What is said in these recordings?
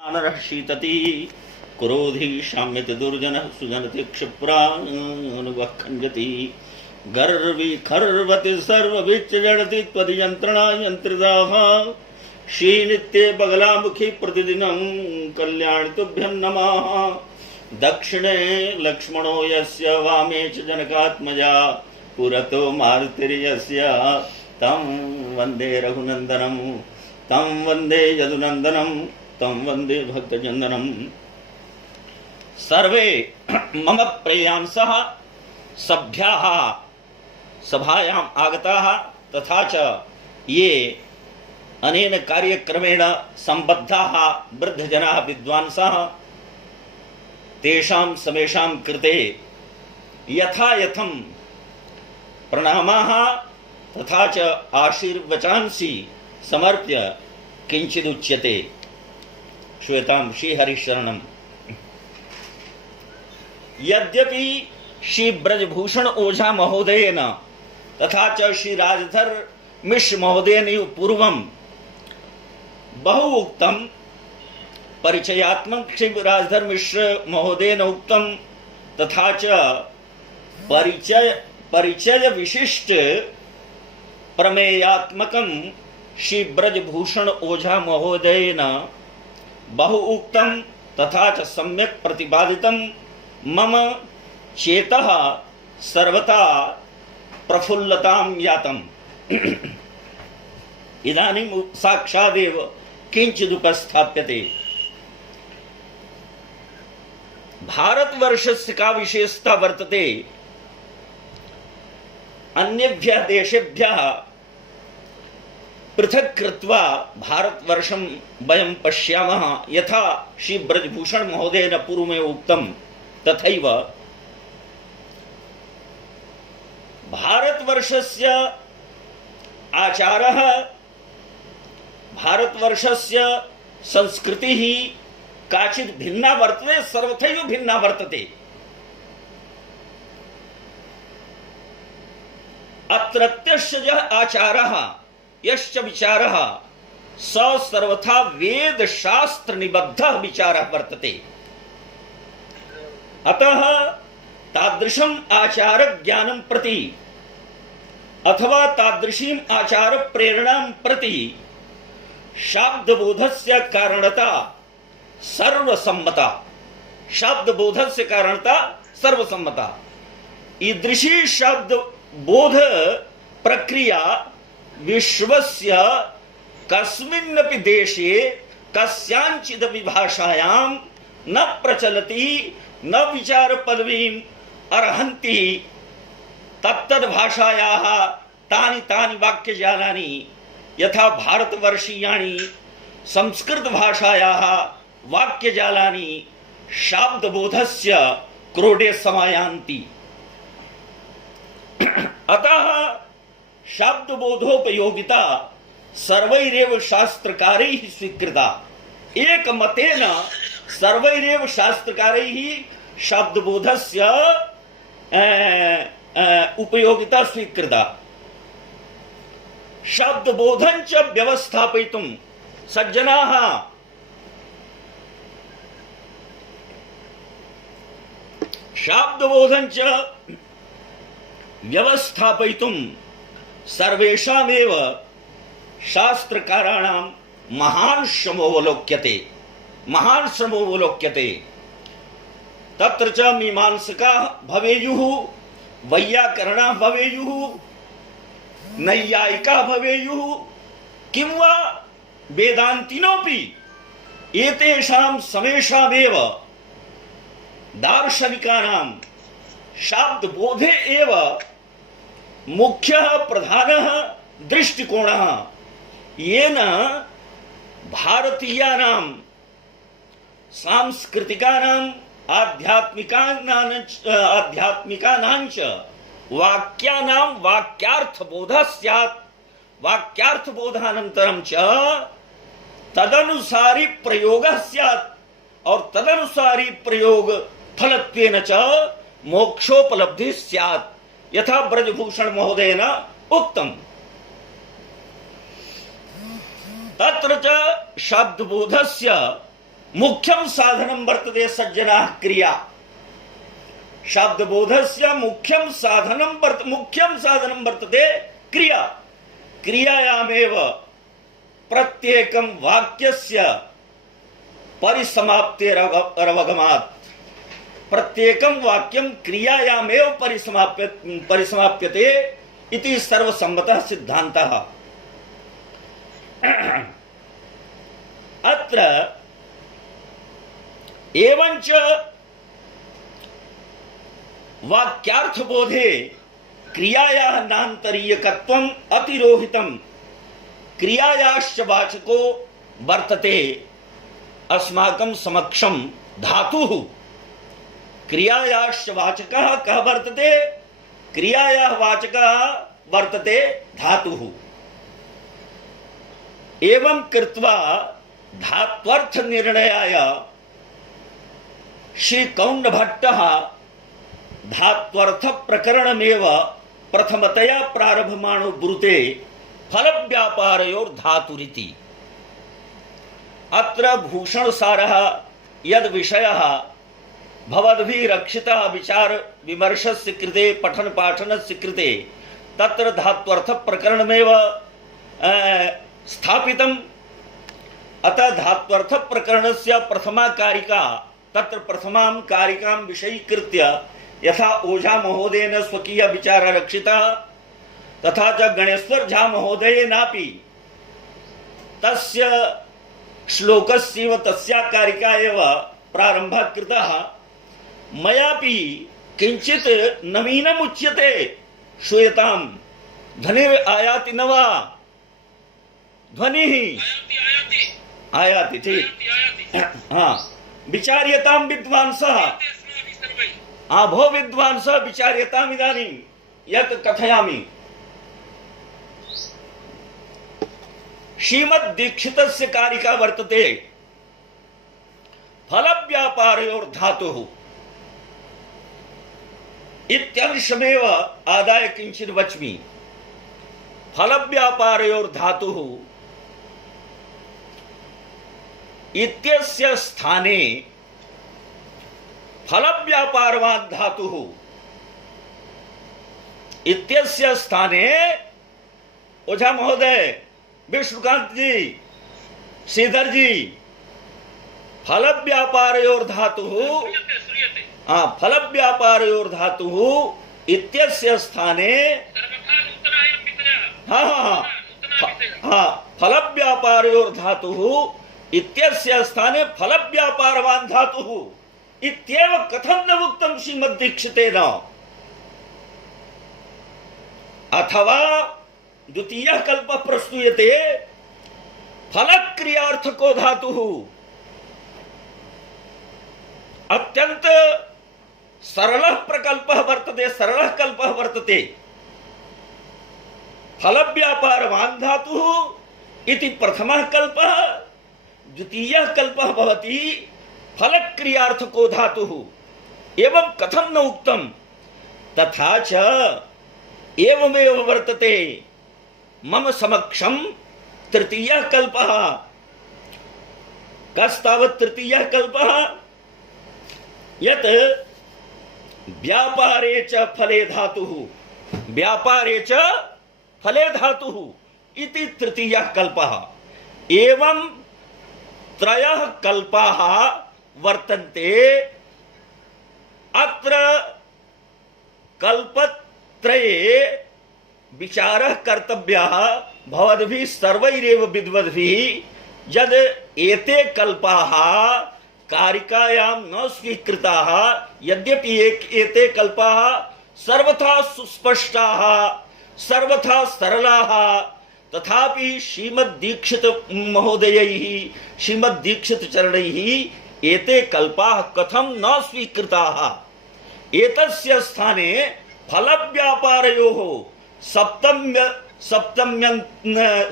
नरः शीतति क्रोधी शाम्यति दुर्जनः सुजनति क्षिप्रानुवखञ्जति गर्वी खर्वति सर्वविच्च त्वदियन्त्रणा यन्त्रिताः शीनित्ये बगलामुखी प्रतिदिनं कल्याणि तुभ्यं नमः। दक्षिणे लक्ष्मणो यस्य वामे च जनकात्मजा पुरतो मारुतिर्यस्य तं वन्दे रघुनन्दनं तं वन्दे यदुनन्दनं तं वन्दे भक्तजननम। सर्वे मम प्रेयांसः सभ्याः सभायाम् आगताः तथा च ये अनेन कार्यक्रमेण सम्बद्धाः वृद्धजनाः विद्वांसः तेषां समेषां कृते यथा यथं प्रणामाः तथा च आशीर्वचांसि समर्प्य किंचिदुच्यते। श्वेतां श्रीहरिशरणम्। यद्यपि श्री ब्रजभूषण ओझा महोदयेन तथा च श्री राजधर मिश्र महोदयेन पूर्वं बहु उक्तं, परिचयात्मक श्री राजधर मिश्र महोदयेन उक्तं तथा च परिचय विशिष्ट प्रमेयात्मकं श्री ब्रजभूषण ओझा महोदयेन बहु उक्तं तथा च सम्यक् प्रतिपादितं। मम चेतः सर्वथा प्रफुल्लतां यातम्। इदानीं साक्षादेव किञ्चिदुपस्थाप्यते। भारतवर्षस्य का विशेषता वर्तते? अन्येभ्यः देशेभ्यः पृथक् कृत्वा भारतवर्षं वयं पश्यामः। यथा श्री ब्रजभूषण महोदयेन पूर्वमेव उक्तं तथैव भारतवर्षस्य आचारः, भारतवर्षस्य संस्कृतिः काचित् भिन्ना वर्तते, सर्वथैव भिन्ना वर्तते। अत्रत्यस्य यः आचारः यश्च विचारः स सर्वथा वेद शास्त्र निबद्धः विचारः वर्तते। अतः तादृशम् आचार ज्ञानं प्रति अथवा तादृशीम् आचार प्रेरणां प्रति शाब्दबोधस्य कारणता सर्वसम्मता। शाब्दबोधस्य कारणता सर्वसम्मता। ईदृशी शाब्दबोध प्रक्रिया विश्वस्य कस्मिन्नपि देशे कस्याञ्चिदपि भाषायां न प्रचलति, न विचार पदवीम् अर्हन्ति। तत्तद्भाषायाः तानि तानि वाक्यजालानि यथा भारतवर्षीयाणि संस्कृतभाषायाः वाक्यजालानि शाब्दबोधस्य क्रोडे समायान्ति। अतः शाब्दबोधोपयोगिता सर्वैरेव शास्त्रकारैः स्वीकृता। एकमतेन सर्वैरेव शास्त्रकारैः शाब्दबोधस्य उपयोगिता स्वीकृता। शाब्दबोधं च व्यवस्थापयितुं सज्जनाः शाब्दबोधं च व्यवस्थापयितुं सर्वेषामेव शास्त्रकाराणां महान् श्रमोऽवलोक्यते। तत्र च मीमांसकाः भवेयुः, वैयाकरणाः भवेयुः, नैयायिकाः भवेयुः, किं वा वेदान्तिनोऽपि एतेषां समेषामेव दार्शनिकानां शाब्दबोधे एव मुख्यः प्रधानः दृष्टिकोणः, येन भारतीयानां सांस्कृतिकानां आध्यात्मिकानां च वाक्यानां वाक्यार्थबोधः स्यात्। वाक्यार्थबोधानन्तरं च तदनुसारी प्रयोगः स्यात् और तदनुसारी प्रयोग फलत्वेन च मोक्षोपलब्धिः स्यात्। यथा ब्रजभूषण महोदयेन उक्तम्। तत्र च शब्दबोधस्य मुख्यम साधनम वर्तते सज्जना क्रिया। शब्दबोधस्य मुख्यम साधनम वर्तते क्रिया। क्रियायामेव प्रत्येकं वाक्यस्य परिसमाप्तेरवगमात्। प्रत्येकं वाक्यं क्रियायामेव परिसमाप्यते इति सर्वसम्मतः सिद्धान्तः। अत्र एवंच वाक्यार्थबोधे क्रियायाः नान्तरीयकत्वम् अतिरोहितं क्रियायाश्च वाचको वर्तते अस्माकं समक्षं धातुः। क्रियायाश्च वाचकः कः वर्तते? क्रियायाः वाचकः वर्तते धातुः। एवं कृत्वा धात्वर्थ निर्णयाय श्री कौण्डभट्टः धात्वर्थ प्रकरणमेव प्रथमतया प्रारभमाणो ब्रूते फलव्यापारयोर् धातुरिति। अत्र भूषणसारः यद् विषयः भवद्भिः रक्षितः विचार विमर्शस्य कृते पठन पाठनस्य कृते तत्र धात्वर्थ प्रकरणमेव स्थापितम्। अतः धात्वर्थ प्रकरणस्य प्रथमा कारिका, तत्र प्रथमां कारिकां विषयीकृत्य यथा ओझा महोदयेन स्वकीय विचारः रक्षितः तथा च गणेश्वर झा महोदयेनापि तस्य श्लोकस्यैव तस्या कारिका एव प्रारम्भः कृतः। मयापि किञ्चित् नवीनम् उच्यते। श्रूयताम्। ध्वनिर् आयाति न वा? ध्वनिः आयाति। ठीक। हाँ, विचार्यतां विद्वांसः। भो विद्वांसः विचार्यताम् इदानीं यत् कथयामि। श्रीमद् दीक्षितस्य कारिका वर्तते फलव्यापारयोर् धातुः इत्यंशमेव आदाय किंचित् वच्मि। फलव्यापारयोर् धातुः इत्यस्य स्थाने फलव्यापारवान् धातुः इत्यस्य स्थाने ओझा महोदय, विष्णुकांत जी, श्रीधर जी, फलव्यापारयोर् धातुः फलव्यापारयोर् धातुः इत्यस्य स्थाने फलव्यापारयोर् धातुः इत्यस्य स्थाने फलव्यापारवान् धातुः इत्येव कथं न उक्तं श्रीमद्दीक्षितेन? अथवा द्वितीयः कल्पः प्रस्तूयते फलक्रियार्थको धातुः। अत्यंत सरलः प्रकल्पः वर्तते, सरलः कल्पः वर्तते। फलव्यापारवान् धातुः इति प्रथमः कल्पः, द्वितीयः कल्पः भवति फलक्रियार्थको धातुः। एवं कथं न उक्तं? तथा च एवमेव वर्तते मम समक्षं तृतीयः कल्पः। कस्तावत् तृतीयः कल्पः? यत् व्यापारे च फले धातुः, व्यापारे च फले धातुः इति तृतीयः कल्पः। एवं त्रयः कल्पाः वर्तन्ते। अत्र कल्पत्रये विचारः कर्तव्यः भवद्भिः सर्वैरेव विद्वद्भिः। यद् एते कल्पाः कारिकायां न स्वीकृताः, यद्यपि एते कल्पाः सर्वथा सुस्पष्टाः, सर्वथा सरलाः, तथापि श्रीमद्दीक्षित महोदयैः, श्रीमद्दीक्षित चरणैः एते कल्पाः कथं न स्वीकृताः? एतस्य स्थाने फलव्यापारयोः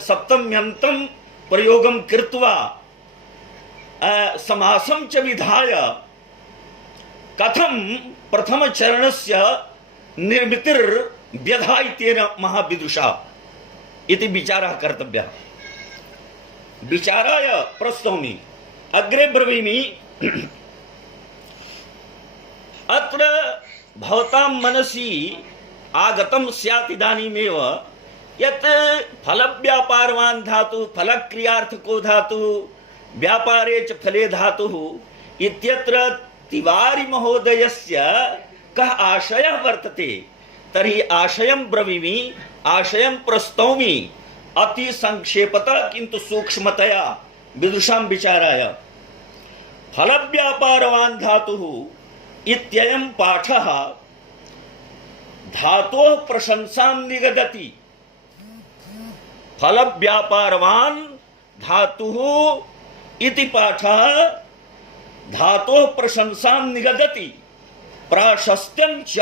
सप्तम्यन्तं प्रयोगं कृत्वा समासं च विधाय कथं प्रथमचरणस्य निर्मितिर्व्यधा इत्येन महाविदुषा इति विचारः कर्तव्यः। विचाराय प्रस्तौमि। अग्रे ब्रवीमि अत्र भवतां मनसि आगतं स्यात् इदानीमेव यत् फलव्यापारवान् धातु फलक्रियार्थको धातु व्यापारे च फले धातुः इत्यत्र तिवारी महोदयस्य कः आशयः वर्तते तर्हि आशयं ब्रवीमि आशयं प्रस्तौमि अति संक्षेपतः किन्तु सूक्ष्मतया विदुषां विचाराय फलव्यापारवान् धातुः इत्ययं पाठः धातोः प्रशंसां निगदति फलव्यापारवान् धातुः इति पाठः धातोः प्रशंसां निगदति प्राशस्त्यं च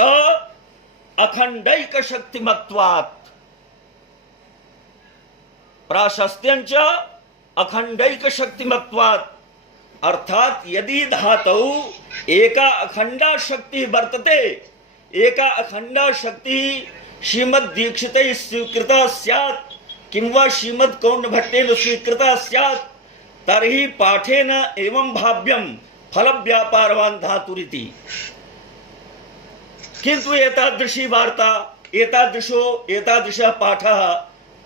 अखण्डैकशक्तिमत्वात् प्राशस्त्यं च अखण्डैकशक्तिमत्वात् अर्थात यदि धातौ एका अखंडा शक्ति वर्तते एका अखंडा शक्ति श्रीमद् दीक्षितैः स्वीकृता स्यात् किंवा श्रीमद् कौण्डभट्टेन स्वीकृता स्यात् तर्हि पाठेन एवं भाव्यं फलव्यापारवान् धातुरिति किन्तु एतादृशी वार्ता एतादृशः पाठः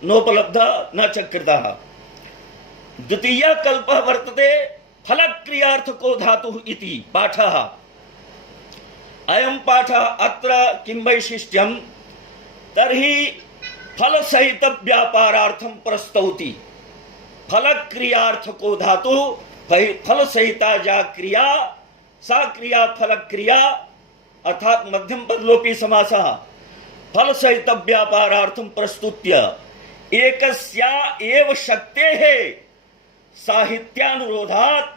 नोपलब्धः न चकृतः द्वितीयः कल्पः वर्तते फलक्रियार्थको धातुः इति पाठः अयं पाठः अत्र किं वैशिष्ट्यं तर्हि फलसहित व्यापारार्थं प्रस्तौति फलक्रियार्थको धातुः फलसहिता जा क्रिया सा क्रिया फलक्रिया अर्थात मध्यम पदलोपी समासः फलसहित व्यापारार्थं प्रस्तुत्य एकस्या एव शक्तेः साहित्यानुरोधात्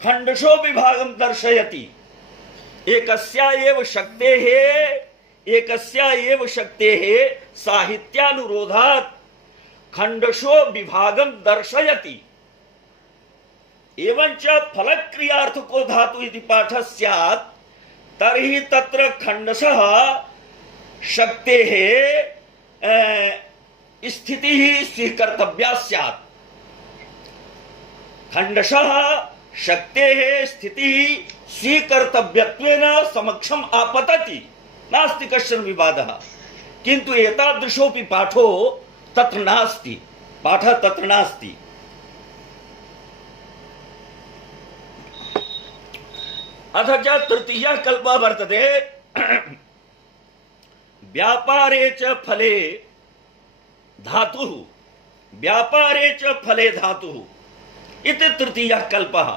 खंडशो विभागं दर्शयति एकस्या एव शक्तेः साहित्यानुरोधात् खंडशो विभागं दर्शयति एवंच फलक्रियार्थको धातु इति पाठः स्यात् तर्हि तत्र खंडशः शक्तेः स्थितिः स्वीकर्तव्या स्यात् खंडशः शक्तेः स्थितिः स्वीकर्तव्यत्वेन समक्षम् आपतति नास्ति कश्चन विवादः किन्तु एतादृशोऽपि पाठो तत्र नास्ति पाठः तत्र नास्ति अथ च तृतीयः कल्पः वर्तते व्यापारे च फले धातुः व्यापारे च फले धातुः इति तृतीयः कल्पः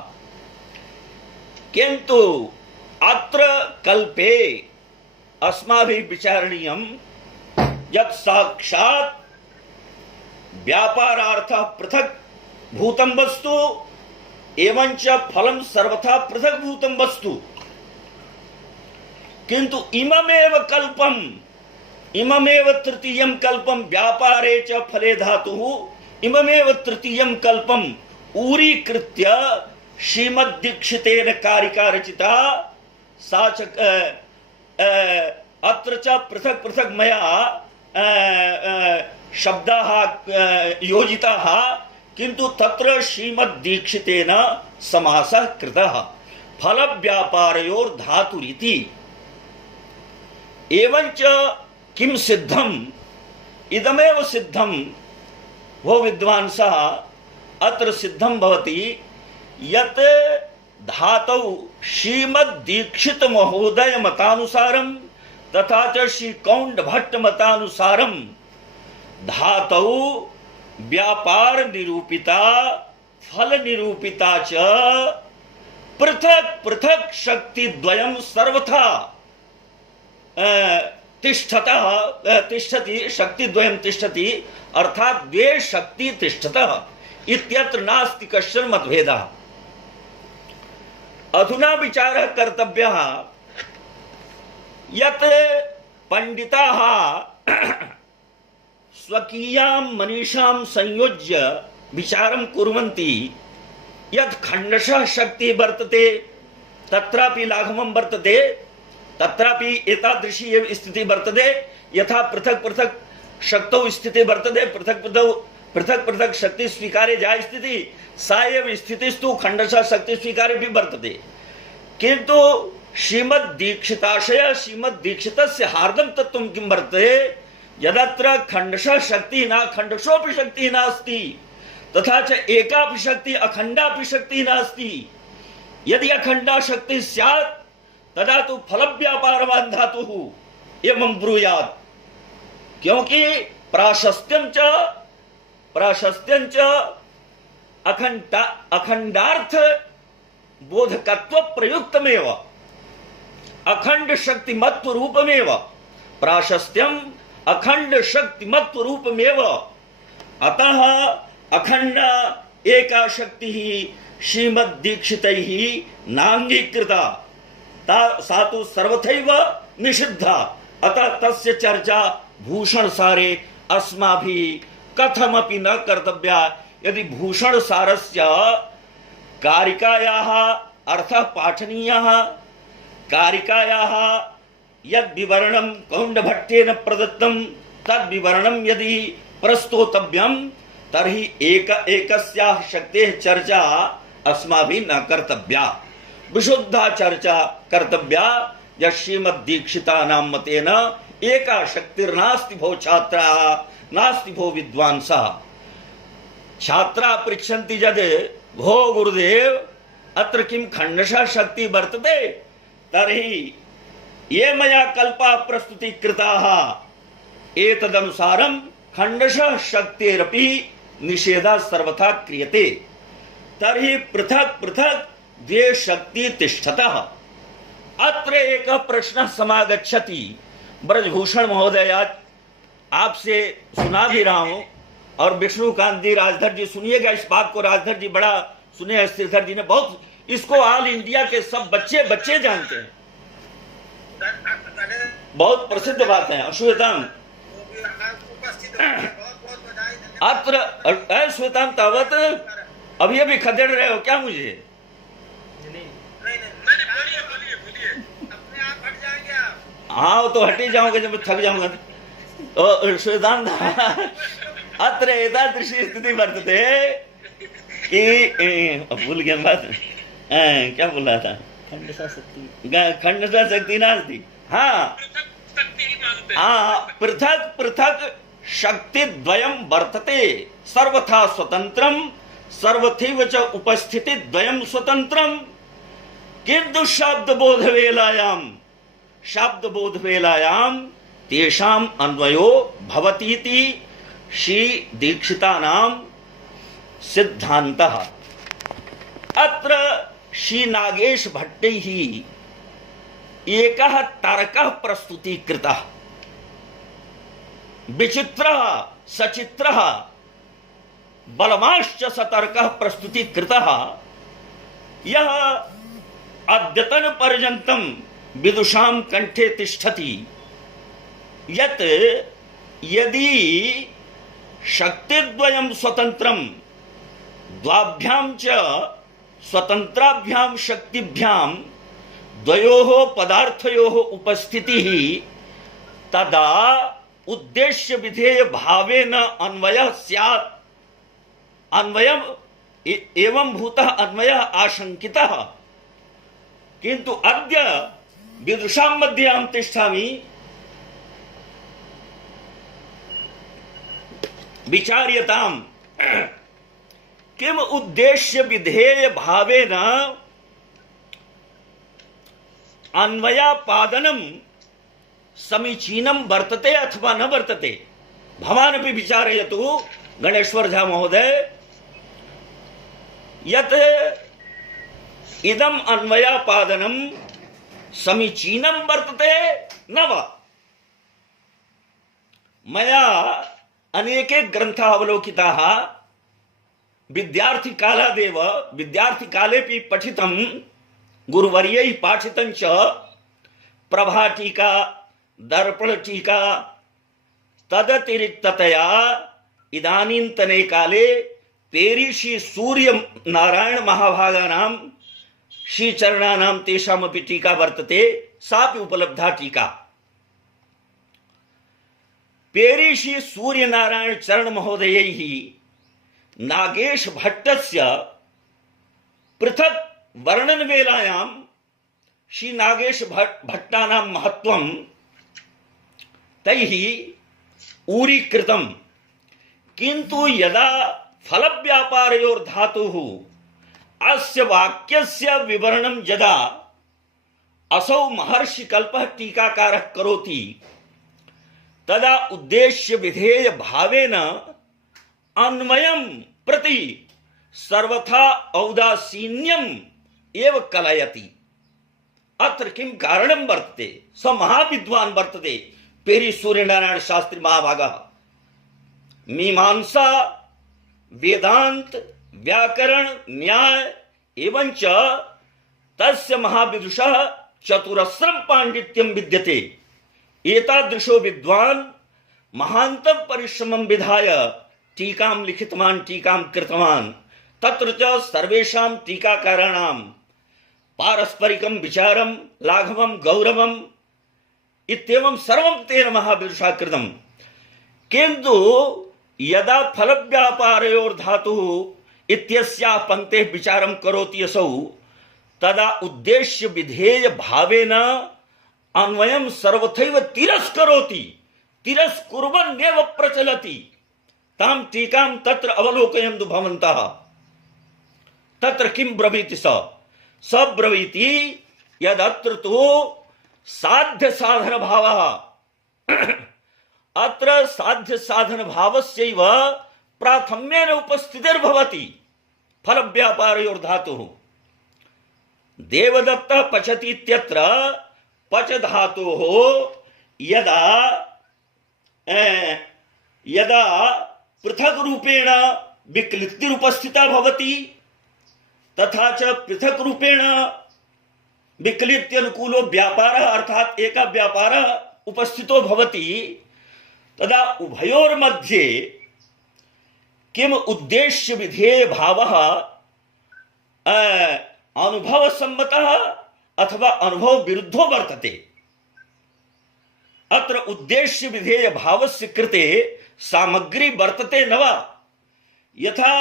किन्तु अत्र कल्पे अस्माभिः विचारणीयं यत् साक्षात् व्यापारार्थः पृथक् भूतं वस्तु एवंच फलं सर्वथा पृथक् भूतं वस्तु किन्तु इममेव तृतीयं कल्पं व्यापारे च फले धातुः इममेव तृतीयं कल्पं ऊरीकृत्य श्रीमद्दीक्षितेन कारिका रचिता सा च अत्र च पृथक् पृथक् मया शब्दाः योजिताः किन्तु तत्र श्रीमद्दीक्षितेन समासः कृतः फलव्यापारयोर् धातुरिति एवंच किं सिद्धम् इदमेव सिद्धं वो विद्वांसः अत्र सिद्धं भवति यत् धातौ श्रीमद्दीक्षित महोदय मतानुसारं तथा च श्री कौण्डभट्ट मतानुसारं धातौ व्यापार निरूपिता फल निरूपिता च पृथक पृथक शक्ति द्वयं सर्वथा तिष्ठति शक्ति द्वयं तिष्ठति अर्थात द्वे शक्ति तिष्ठतः इत्यत्र नास्ति कश्चन मतभेदः अधुना विचारः कर्तव्यः यत् पंडिताः स्वकीयां मनीषां संयोज्य विचारं कुर्वन्ति यत् खंडशः शक्तिः वर्तते तत्रापि लाघवं वर्तते तत्रापि एतादृशी एव स्थितिः वर्तते यथा पृथक् पृथक् शक्तौ स्थितिः वर्तते पृथक् पृथक् पृथक पृथक शक्ति स्वीकारे जा स्थिति सा एव स्थितिस्तु खंडशः शक्ति स्वीकारे भी वर्तते। किंतु श्रीमद् दीक्षिताशय श्रीमद् दीक्षितस्य हार्दं तत्त्वं किं वर्तते यदत्र खंडशः शक्ति न खंडशोऽपि शक्ति नास्ति तथा च एकापि शक्ति अखंडापि शक्ति नास्ति। यदि अखंडा शक्ति स्यात् तदा तो फलव्यापारवान् धातुः एवं ब्रूयात्। क्योंकि प्राशस्त्यं च अखंडार्थ बोधकत्व प्रयुक्तमेव अखंड शक्तिमत्व रूपमेव प्राशस्त्यम अखंड शक्तिमत्व रूपमेव। अतः अखंड एका शक्ति श्रीमद् दीक्षितैः नांगीकृता सा तो सर्वथैव निषिद्धा। अतः तस्य चर्चा भूषण सारे अस्माभिः कथमपि न कर्तव्या। यदि भूषण सारस्य कारिकायाः अर्थः पाठनीयः कारिकायाः यद् विवरणं कौण्डभट्टेन प्रदत्तं तद् विवरणं यदि प्रस्तोतव्यं तर्हि एकस्याः शक्तेः चर्चा अस्माभिः न कर्तव्या विशुद्धा चर्चा कर्तव्या। यत् श्रीमद् दीक्षितानां मतेन एका शक्तिर्नास्ति भो छात्राः नास्ति भो विद्वांसः। छात्राः पृच्छन्ति यद् भो गुरुदेव अत्र किं खंडशः शक्ति वर्तते तर्हि ये मया कल्पाः प्रस्तुतीकृताः एतदनुसारं खंडशः शक्तेरपि निषेधः सर्वथा क्रियते। तर्हि पृथक् पृथक् द्वे शक्ति तिष्ठतः। अत्र एकः प्रश्नः समागच्छति। ब्रजभूषण महोदय आपसे सुना भी रहा हूं और विष्णुकांत जी राजधर जी सुनिएगा इस बात को। राजधर जी बड़ा सुने, श्रीधर जी ने बहुत, इसको ऑल इंडिया के सब बच्चे जानते हैं, बहुत प्रसिद्ध बात है। अश्वेताम अत्र श्वेताम तावत अभी खदेड़ रहे हो क्या मुझे? हाँ तो हट ही जाओगे जब थक जाऊंगा। तो श्वेतांत अत्र एतादृशी स्थिति वर्तते कि भूल गया बात, क्या बोल रहा था? खंडशः शक्ति नास्ति। हाँ पृथक पृथक शक्ति द्वयं वर्तते सर्वथा स्वतंत्रम सर्वथैव च उपस्थिति द्वयं स्वतंत्रम। किंतु शब्द बोध वेलायाम तेषाम अन्वयो भवतीति श्री दीक्षितानां सिद्धान्तः। अत्र श्री नागेश भट्टैः एकः तर्कः प्रस्तुतीकृतः विचित्रः सचित्रः बलवांश्च सतर्कः प्रस्तुतीकृतः। यह अद्यतन पर्यन्तं विदुषां कंठे तिष्ठति यत् यदि शक्तिद्वयं स्वतंत्रं द्वाभ्यां च स्वतंत्राभ्यां शक्तिभ्यां द्वयोः पदार्थयोः उपस्थितिः तदा उद्देश्य विधेय भावेन अन्वयः स्यात्। अन्वयम् एवं भूतः अन्वयः आशंकितः। किंतु अद्य विदुषां मध्ये अहं तिष्ठामि विचार्यताम् किम उद्देश्य विधेय भावेन अन्वयापादनं समीचीनं वर्तते अथवा न वर्तते। भवान् अपि विचारयतु गणेश्वर झा महोदय यत् इदम् अन्वयापादनं समीचीनं वर्तते न वा। मया अनेके ग्रंथाः अवलोकिताः विद्यार्थिकालेपि पठितं गुरुवर्यैः पाठितं च प्रभाटीका दर्पणटीका तदतिरिक्ततया इदानीन्तने काले पेरी श्री सूर्य नारायण महाभागानां श्रीचरणानां तेषामपि टीका वर्तते सापि उपलब्धा टीका। पेरी श्री सूर्य नारायण चरण महोदयैः नागेश भट्टस्य पृथक वर्णन वेलायां श्री नागेश भट्टानां महत्वं तैः ऊरीकृतं, किन्तु यदा फल व्यापारयोर्धातुः अस्य वाक्यस्य विवरणं यदा असौ महर्षि कल्पः टीकाकारः करोति तदा उद्देश्य विधेय भावेन अन्वयं प्रति सर्वथा औदासीन्यम् एव कलयति। अत्र किं कारणं वर्तते? स महाविद्वान् वर्तते पेरी सूर्यनारायण शास्त्री महाभागः। मीमांसा, वेदांत, व्याकरण, न्याय एवंच तस्य महाविदुषः चतुरस्रं पांडित्यं विद्यते। एतादृशो विद्वान् महान्तं परिश्रमं विधाय टीकां लिखितवान्, टीकां कृतवान्। तत्र च सर्वेषां टीकाकाराणां पारस्परिकं विचारं, लाघवं, गौरवम् इत्येवं सर्वं तेन महाविदुषा कृतं। किन्तु यदा फलव्यापारयोर्धातुः इत्यस्याः पङ्क्तेः विचारं करोति असौ, तदा उद्देश्य विधेय भावेन अन्वयं सर्वथैव तिरस्करोति, तिरस्कुर्वन्नेव प्रचलति। तां टीकां तत्र अवलोकयन्तु भवन्तः। तत्र किं ब्रवीति स ब्रवीति यदत्र तु साध्य साधन भावः, अत्र साध्य साधन भावस्यैव प्राथम्येन उपस्थितिर्भवति फल व्यापारयोर्धातुः। देवदत्तः पचति इत्यत्र पच धातोः यदा यदा पृथक रूपेण विक्लिप्तिरुपस्थिता भवति तथा च पृथक रूपेण विक्लिप्त्यनुकूलो व्यापारः अर्थात एक व्यापारः उपस्थितो भवति, तदा उभयोर्मध्ये किम उद्देश्य विधेय भावः अनुभव सम्मतः अथवा अनुभव विरुद्धो वर्तते। अत्र उद्देश्य विधेय भावस्य कृते सामग्री वर्तते न वा? यथा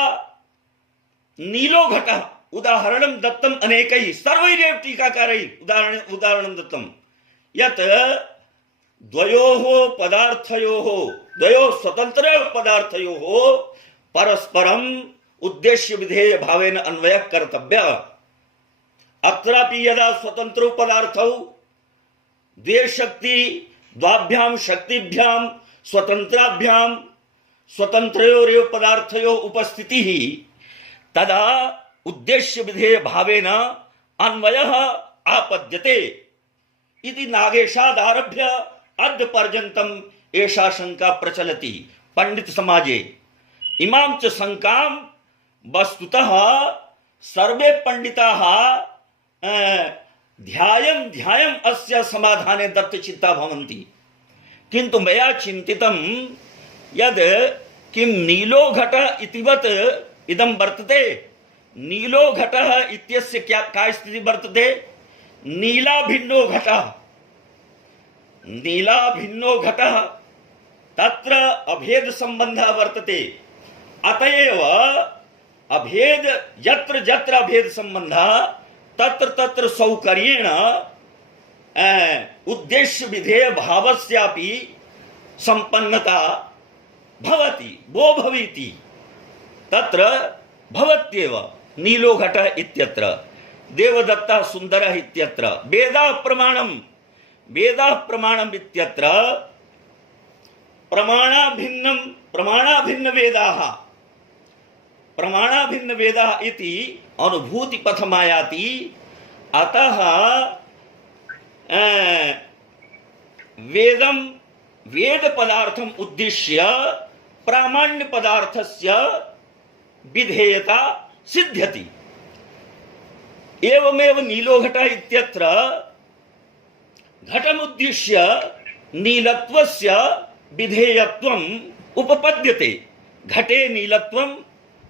नीलो घटः, उदाहरणं दत्तम् अनेकैः सर्वैरेव टीकाकारैः उदाहरणं दत्तं यत् द्वयोः पदार्थयोः, द्वयोः स्वतन्त्रयोः पदार्थयोः परस्परम् उद्देश्य विधेय भावेन अन्वयः कर्तव्यः। अत्रापि यदा स्वतन्त्रौ पदार्थौ द्वे शक्ति द्वाभ्यां शक्तिभ्यां स्वतन्त्राभ्यां स्वतन्त्रयोरेव पदार्थयोः उपस्थितिः, तदा उद्देश्य विधेय भावेन अन्वयः आपद्यते इति नागेशादारभ्य अद्य पर्यन्तम् एषा शंका प्रचलति पंडित समाजे। इमां च शंकां वस्तुतः सर्वे पंडिताः ध्यायम् अस्य समाधाने दत्तचित्ता भवन्ति, किन्तु मया चिन्तितं यद् किं नीलो घटः इतिवत् इदं वर्तते। नीलो घटः इत्यस्य का स्थितिः वर्तते? नीला भिन्नो घटः, नीला भिन्नो घटः, तत्र अभेद संबंधः वर्तते। अतएव अभेद यत्र यत्र अभेद संबंधः तत्र तत्र सौकर्येण उद्देश्य विधेय भावस्यापि संपन्नता भवति, वो भविति, तत्र भवत्येव। नीलो घटः इत्यत्र, देवदत्तः सुन्दरः इत्यत्र, वेदाः प्रमाणम् इत्यत्र प्रमाणाभिन्न वेदाः इति अनुभूति पथमायाति। अतः वेद पदार्थम उद्दिश्य प्रामाण्य पदार्थस्य विधेयता सिद्ध्यति। एवमेव नीलो घटः इत्यत्र घटमुद्दिश्य नीलत्वस्य विधेयत्वम् उपपद्यते। घटे नीलत्वम्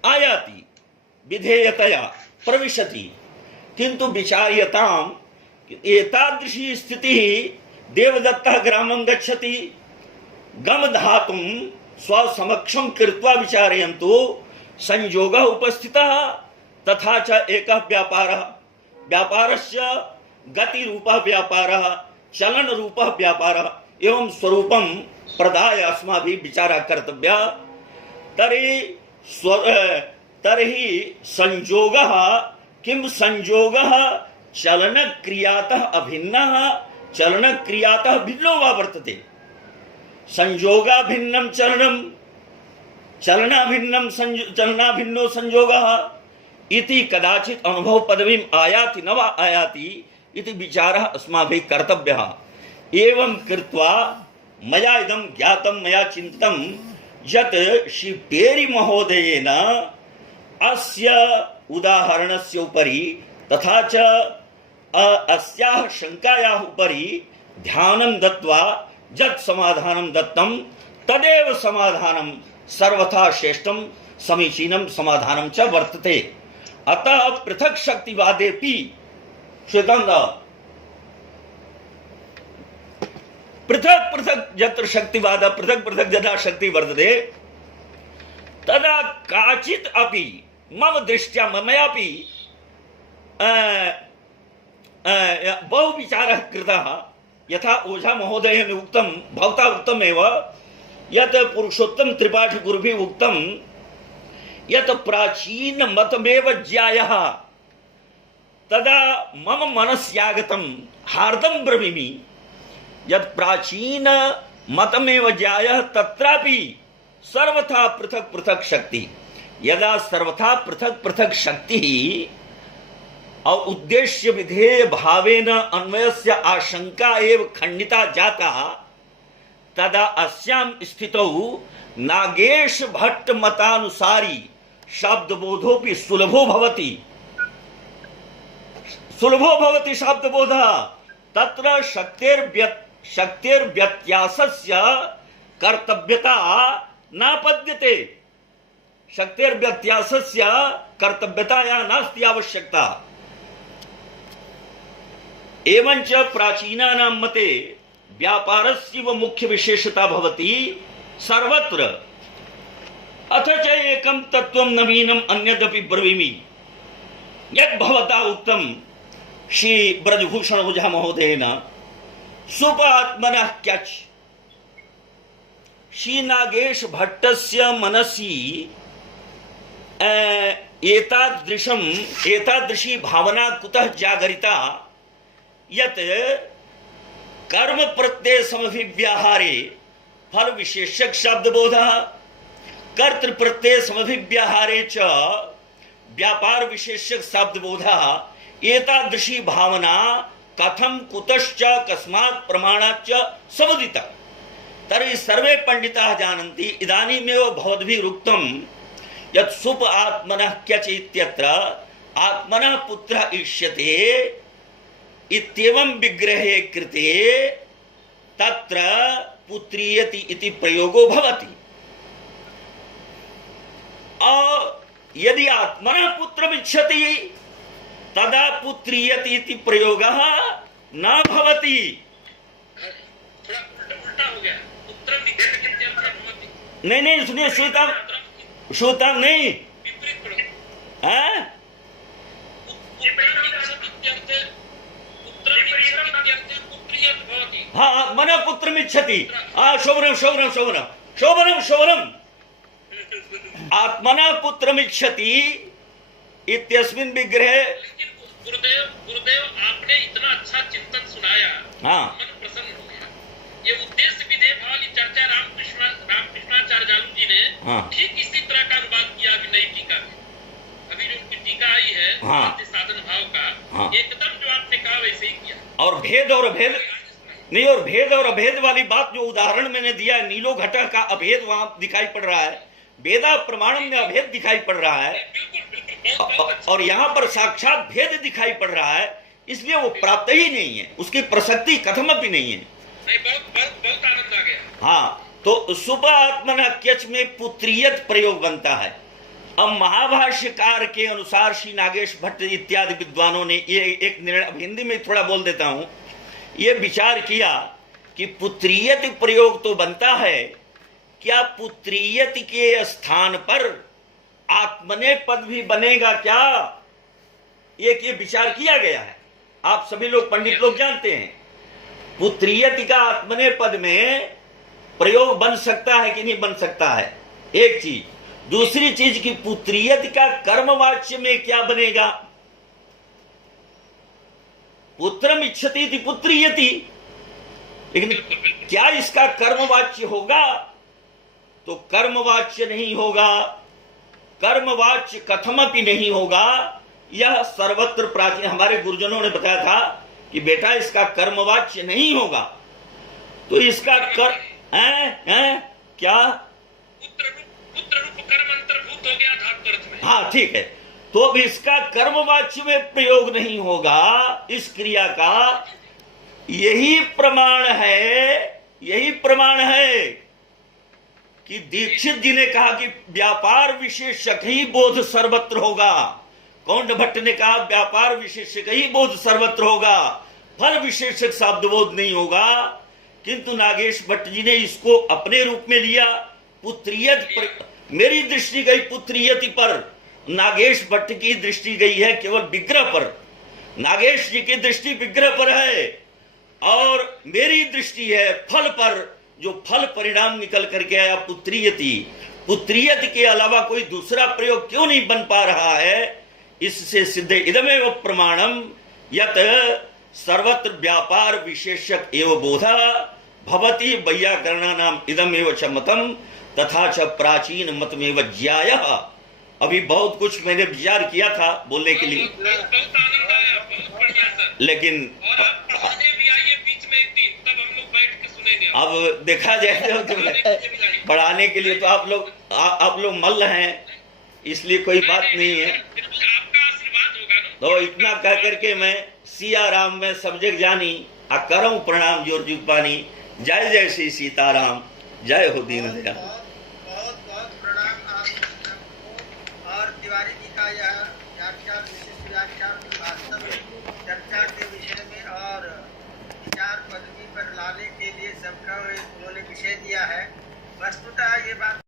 आयाति, विधेयतया प्रविशति, किन्तु विचार्यताम् एतादृशी स्थितिः देवदत्तः ग्रामं गच्छति, गम धातुं स्वसमक्षं कृत्वा विचारयन्तु, संयोगः उपस्थितः तथा च एकः व्यापारः व्यापारस्य गतिरूपः व्यापारः चलनरूपः व्यापारः एवं स्वरूपं प्रदाय अस्माभिः विचारः कर्तव्यः। तर्हि संयोगः किं संयोगः चलनक्रियातः अभिन्नः चलनक्रियातः भिन्नो वा वर्तते। संयोगाभिन्नं चलनं चलनाभिन्नो संयोगः इति कदाचित् अनुभव पदवीम् आयाति न वा आयाति इति विचारः अस्माभिः कर्तव्यः। एवं कृत्वा मया इदं ज्ञातं मया चिन्तितं यत् श्री पेरी महोदयेन अस्य उदाहरणस्य उपरि तथा च अस्याः शङ्कायाः उपरि ध्यानं दत्वा यत् समाधानं दत्तं तदेव समाधानं सर्वथा श्रेष्ठं समीचीनं समाधानं च वर्तते। अतः पृथक् शक्तिवादेपि श्वेतानन्द पृथक् पृथक् यत्र शक्तिवादः पृथक् पृथक् यदा शक्ति वर्तते तदा काचित् अपि मम दृष्ट्या मयापि बहु विचारः कृतः। यथा ओझा महोदयेन उक्तं भवता उक्तमेव यत् पुरुषोत्तम त्रिपाठी गुरुभिः उक्तं यत् प्राचीन मतमेव ज्यायः तदा मम मनस्यागतं हार्दं ब्रवीमि यत् प्राचीन मतमेव ज्यायः तत्रापि सर्वथा पृथक् पृथक् शक्ति। यदा सर्वथा पृथक् पृथक् शक्तिः और उद्देश्य विधेय भावेन अन्वयस्य आशंका एव खंडिता जाता तदा अस्यां स्थितौ नागेश भट्ट मतानुसारी शब्दबोधोपि सुलभो भवति शब्दबोधः। तत्र शक्तेर्व्यत्यासस्य कर्तव्यता नापद्यते शक्तेर्व्यत्यासस्य कर्तव्यताया नास्ति आवश्यकता। एवंच प्राचीनानां मते व्यापारस्य मुख्य विशेषता भवति सर्वत्र। अथ च एकं तत्त्वं नवीनम् अन्यदपि ब्रवीमि यत् भवता उक्तं श्री ब्रजभूषण ओझा महोदयेन सुपात्मनः क्यच। श्री नागेश भट्टस्य मनसि एतादृशी भावना कुतः जागरिता यत् कर्म प्रत्यय समभिव्याहारे फल विशेषक शब्दबोधः कर्तृ प्रत्यय समभिव्याहारे च व्यापार विशेषक शब्दबोधः एतादृशी भावना कथं कुतश्च कस्मात् प्रमाणाच्च समुदिता। तर्हि सर्वे पंडिताः जानन्ति इदानीमेव भवद्भिः उक्तं यत् सुप आत्मनः क्यच इत्यत्र आत्मनः पुत्रः इष्यते इत्येवं विग्रहे कृते तत्र पुत्रीयति इति प्रयोगो भवति। यदि आत्मनः पुत्रमिच्छति तदा पुत्रीयति इति प्रयोगः न भवति। नहीं सुनिए श्रोता नहीं हाँ मन पुत्रमिच्छति शोभनम आत्मना पुत्रमिच्छति इत्यस्मिन् विग्रहे। गुरुदेव आपने इतना अच्छा चिंतन सुनाया, हाँ मन प्रसन्न हो गया। ये उद्देश्य विधेय भाव वाली चर्चा रामकृष्णाचार्य जालू जी ने हाँ ठीक इसी तरह का अनुवाद किया अभी नई टीका में। अभी जो उनकी टीका आई है हाँ साधन भाव का, हाँ एकदम जो आपने कहा वैसे ही किया। और भेद और अभेद वाली बात जो उदाहरण मैंने दिया है, नीलो घटा का अभेद वहां दिखाई पड़ रहा है, वेदा प्रमाणम में अभेद दिखाई पड़ रहा है और यहाँ पर साक्षात भेद दिखाई पड़ रहा है, इसलिए वो प्राप्त ही नहीं है, उसकी प्रसक्ति कथमपि नहीं है। बहुत आनंद आ गया। हाँ तो सुबह आत्मना क्यच में पुत्रियत प्रयोग बनता है। अब महाभाष्यकार के अनुसार श्री नागेश भट्ट इत्यादि विद्वानों ने ये एक निर्णय, अब हिंदी में थोड़ा बोल देता हूं, ये विचार किया कि पुत्रियत प्रयोग तो बनता है, क्या पुत्रियत के स्थान पर आत्मने पद भी बनेगा क्या, एक ये विचार किया गया है। आप सभी लोग पंडित लोग जानते हैं पुत्रियति का आत्मने पद में प्रयोग बन सकता है कि नहीं बन सकता है, एक चीज। दूसरी चीज की पुत्रियति का कर्मवाच्य में क्या बनेगा, पुत्रम इच्छति इति पुत्रियति, लेकिन क्या इसका कर्मवाच्य होगा, तो कर्मवाच्य नहीं होगा, कर्मवाच्य कथमपि नहीं होगा। यह सर्वत्र प्राचीन हमारे गुरुजनों ने बताया था कि बेटा इसका कर्मवाच्य नहीं होगा, तो इसका क्या पुत्र रूप कर्म अंतर्भूत हो गया धात्वर्थ में। हाँ ठीक है, तो अब इसका कर्मवाच्य में प्रयोग नहीं होगा इस क्रिया का। यही प्रमाण है कि दीक्षित जी ने कहा कि व्यापार विशेषक ही बोध सर्वत्र होगा। कौंड भट्ट ने कहा व्यापार विशेषक ही बोध सर्वत्र होगा, फल विशेषक शब्द बोध नहीं होगा। किंतु नागेश भट्ट जी ने इसको अपने रूप में लिया। पुत्रियत मेरी दृष्टि गई पुत्रियति पर, नागेश भट्ट की दृष्टि गई है केवल विग्रह पर। नागेश जी की दृष्टि विग्रह पर है और मेरी दृष्टि है फल पर, जो फल परिणाम निकल करके आया पुत्रियति। पुत्रियति के अलावा कोई दूसरा प्रयोग क्यों नहीं बन पा रहा है, इससे सिद्ध इदमेव प्रमाणम यत सर्वत्र व्यापार विशेषक एव बोधा भवति वैयाकरणानाम इदमेव च मतम तथा च प्राचीन मतमेव ज्यायः। अभी बहुत कुछ मैंने विचार किया था बोलने के लिए, बहुत आनंद आया, बहुत बढ़िया सर। लेकिन और आप पढ़ाने भी आइए बीच में एक दिन, तब हम लोग बैठ के सुनेंगे। अब देखा जाए तो पढ़ाने के लिए तो आप लोग मल्ल हैं, इसलिए कोई बात नहीं है। आपका आशीर्वाद होगा ना। तो इतना कह करके मैं सिया राम में सब्जेक्ट जानी आ करऊं प्रणाम जोर जुग पानी। जय जय श्री सीताराम, जय हो दीन दयाल। बहुत प्रणाम आप सबको। और तिवारी जी का यह व्याख्यान विशिष्ट व्याख्यान वास्तव में चर्चा के विषय में और विचार पदवी पर लाने के लिए सबका उन्होंने विषय दिया है। वस्तुतः ये बात